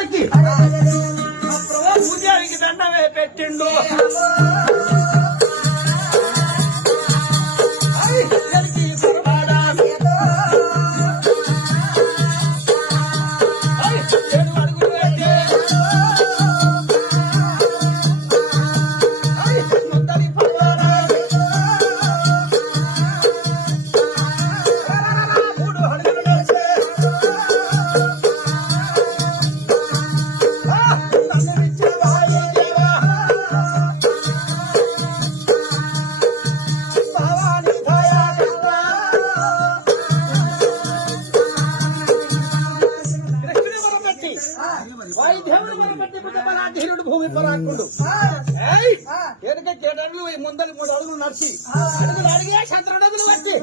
వచ్చేసరికి పూజారికి దండమే పెట్టిండు. భూమి పరాకుడు ఎనక చెడలు ముందరి 3 అడుగులు నడిచి అడుగులు అడిగే చంద్రుడు అడుగులు వచ్చి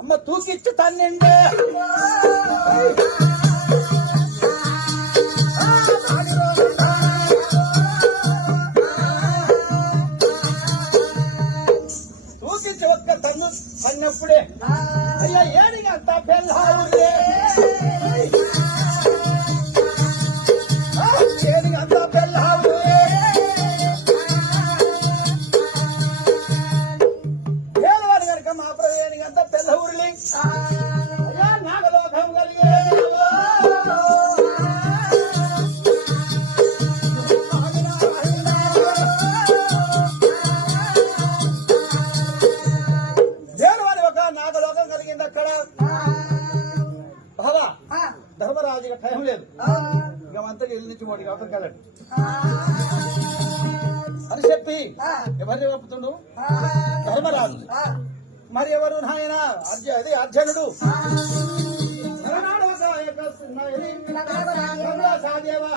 అమ్మ తూకిచ్చి తన్నిండే తూకిచ్చి ఒక్క తన్ను అన్నప్పుడే అయ్యా ఏడిగంత పెళ్ళావులే నాగలోకం కలిగే దేనివారి ఒక నాగలోకం కలిగింది అక్కడ. బాగా ధర్మరాజుగా టైం లేదు, ఇక అంతగా ఇల్లు నుంచి వాడికి అవతల కలడు అని చెప్పి ఎవరిని పంపుతుండు? ధర్మరాజు. మరి ఎవరు నాయన? అది అర్జునుడు. సాదేవా